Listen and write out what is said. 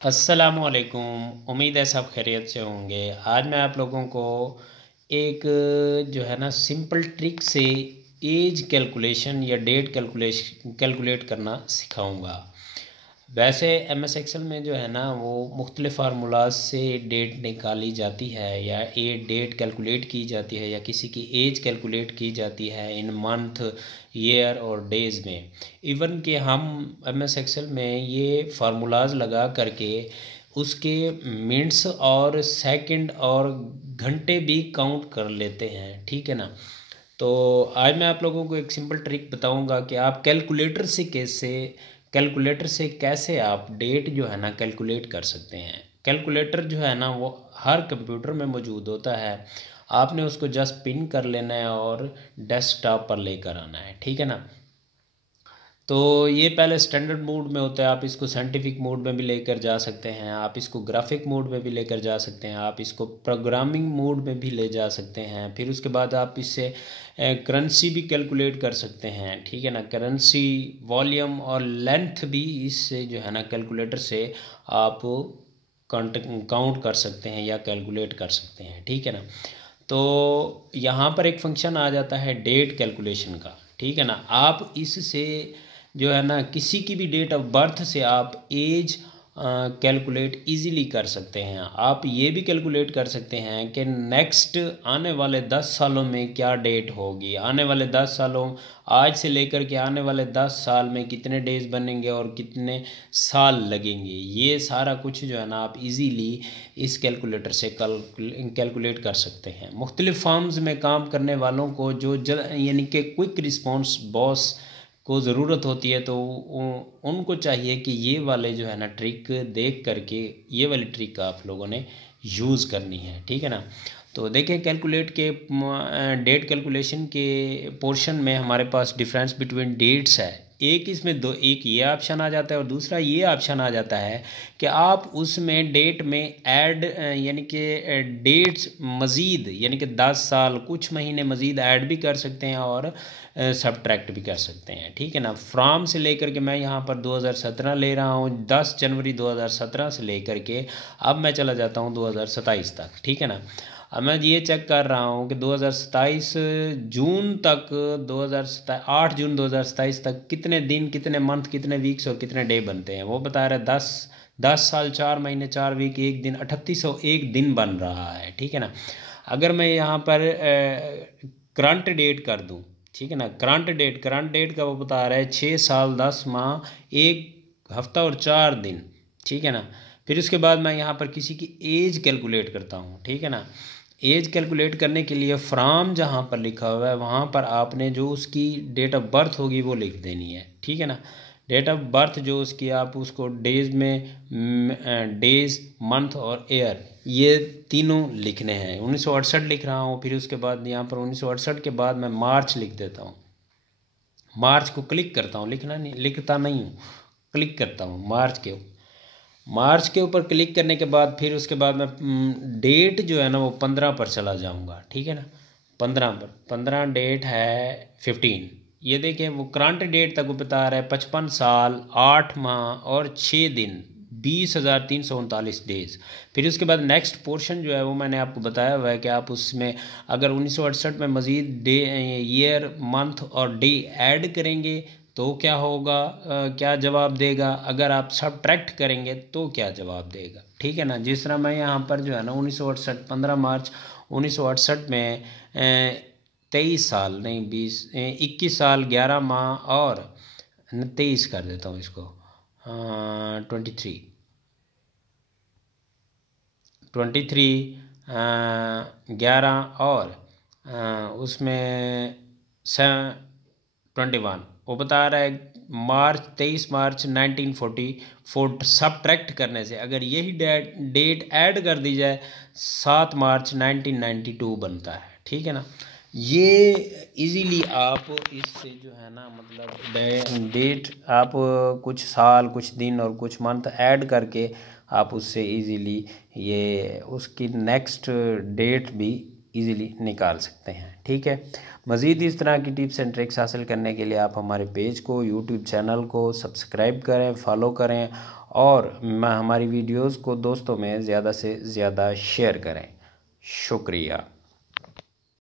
अस्सलामुअलैकुम। उम्मीद है सब खैरियत से होंगे। आज मैं आप लोगों को एक जो है ना सिंपल ट्रिक से एज कैलकुलेशन या डेट कैलकुलेट करना सिखाऊंगा। वैसे एम एस एक्सेल में जो है ना वो मुख्तलिफ़ फार्मूलाज से डेट निकाली जाती है या डेट कैलकुलेट की जाती है या किसी की एज कैलकुलेट की जाती है इन मंथ, ईयर और डेज़ में। इवन कि हम एम एस एक्सेल में ये फार्मूलाज लगा करके उसके मिनट्स और सेकंड और घंटे भी काउंट कर लेते हैं, ठीक है ना। तो आज मैं आप लोगों को एक सिंपल ट्रिक बताऊंगा कि आप कैलकुलेटर से कैसे आप डेट जो है ना कैलकुलेट कर सकते हैं। कैलकुलेटर जो है ना वो हर कंप्यूटर में मौजूद होता है। आपने उसको जस्ट पिन कर लेना है और डेस्कटॉप पर लेकर आना है, ठीक है ना। तो ये पहले स्टैंडर्ड मोड में होता है, आप इसको साइंटिफिक मोड में भी लेकर जा सकते हैं, आप इसको ग्राफिक मोड में भी लेकर जा सकते हैं, आप इसको प्रोग्रामिंग मोड में भी ले जा सकते हैं। फिर उसके बाद आप इससे करेंसी भी कैलकुलेट कर सकते हैं, ठीक है ना। करेंसी, वॉल्यूम और लेंथ भी इससे जो है ना कैलकुलेटर से आप काउंट कर सकते हैं या कैलकुलेट कर सकते हैं, ठीक है ना। तो यहाँ पर एक फंक्शन आ जाता है डेट कैलकुलेशन का, ठीक है ना। आप इससे जो है ना किसी की भी डेट ऑफ बर्थ से आप एज कैलकुलेट इजीली कर सकते हैं। आप ये भी कैलकुलेट कर सकते हैं कि नेक्स्ट आने वाले 10 सालों में क्या डेट होगी, आने वाले 10 सालों आज से लेकर के आने वाले 10 साल में कितने डेज बनेंगे और कितने साल लगेंगे। ये सारा कुछ जो है ना आप इजीली इस कैलकुलेटर से कैलकुलेट कर सकते हैं। मुख्तलिफ़ फॉर्म्स में काम करने वालों को जो यानी कि क्विक रिस्पॉन्स बॉस को ज़रूरत होती है, तो उनको चाहिए कि ये वाले जो है ना ट्रिक देख करके ये वाली ट्रिक आप लोगों ने यूज़ करनी है, ठीक है ना। तो देखें कैलकुलेट के डेट कैलकुलेशन के पोर्शन में हमारे पास डिफरेंस बिटवीन डेट्स है। एक इसमें दो, एक ये ऑप्शन आ जाता है और दूसरा ये ऑप्शन आ जाता है कि आप उसमें डेट में ऐड यानी कि डेट्स मज़ीद यानी कि 10 साल कुछ महीने मज़ीद ऐड भी कर सकते हैं और सब्ट्रैक्ट भी कर सकते हैं, ठीक है ना। फ्राम से लेकर के मैं यहाँ पर 2017 ले रहा हूँ, 10 जनवरी 2017 से लेकर के अब मैं चला जाता हूँ 2027 तक, ठीक है ना। अब मैं ये चेक कर रहा हूँ कि 2027 जून तक, 8 जून 2027 तक कितने दिन, कितने मंथ, कितने वीक्स और कितने डे बनते हैं। वो बता रहा है 10 साल 4 महीने 4 वीक 1 दिन, 3801 दिन बन रहा है, ठीक है ना। अगर मैं यहाँ पर करंट डेट कर दूँ, ठीक है ना। करंट डेट का वो बता रहा है 6 साल 10 माह 1 हफ्ता और 4 दिन, ठीक है ना। फिर उसके बाद मैं यहाँ पर किसी की एज कैलकुलेट करता हूँ, ठीक है ना। एज कैलकुलेट करने के लिए फ्राम जहाँ पर लिखा हुआ है वहाँ पर आपने जो उसकी डेट ऑफ बर्थ होगी वो लिख देनी है, ठीक है ना। डेट ऑफ बर्थ जो उसकी, आप उसको डेज में डेज, मंथ और ईयर ये तीनों लिखने हैं। 1968 लिख रहा हूँ। फिर उसके बाद यहाँ पर 1968 के बाद मैं मार्च लिख देता हूँ। मार्च को क्लिक करता हूँ, लिखता नहीं हूँ, क्लिक करता हूँ मार्च के ऊपर क्लिक करने के बाद फिर उसके बाद मैं डेट जो है ना वो 15 पर चला जाऊंगा, ठीक है ना। 15 डेट है 15। ये देखें वो करंट डेट तक वो बता रहा है 55 साल 8 माह और 6 दिन, 20,339 डेज। फिर उसके बाद नेक्स्ट पोर्शन जो है वो मैंने आपको बताया हुआ है कि आप उसमें अगर 1968 में मज़ीद डे, ईयर, मंथ और डे ऐड करेंगे तो क्या होगा, क्या जवाब देगा। अगर आप सब्ट्रैक्ट करेंगे तो क्या जवाब देगा, ठीक है ना। जिस तरह मैं यहाँ पर जो है ना 1968 15 मार्च 1968 में 23 साल नहीं 21 साल 11 माह और 23 कर देता हूँ इसको, 23 11 और उसमें 21 वो बता रहा है मार्च 23 मार्च 1944 सब्ट्रैक्ट करने से अगर यही डेट ऐड कर दी जाए 7 मार्च 1992 बनता है, ठीक है ना। ये इजीली आप इससे जो है ना मतलब डेट आप कुछ साल, कुछ दिन और कुछ मंथ ऐड करके आप उससे इजीली ये उसकी नेक्स्ट डेट भी ईज़िली निकाल सकते हैं। ठीक है, मज़ीद इस तरह की टिप्स एंड ट्रिक्स हासिल करने के लिए आप हमारे पेज को, यूट्यूब चैनल को सब्सक्राइब करें, फॉलो करें और हमारी वीडियोज़ को दोस्तों में ज़्यादा से ज़्यादा शेयर करें। शुक्रिया।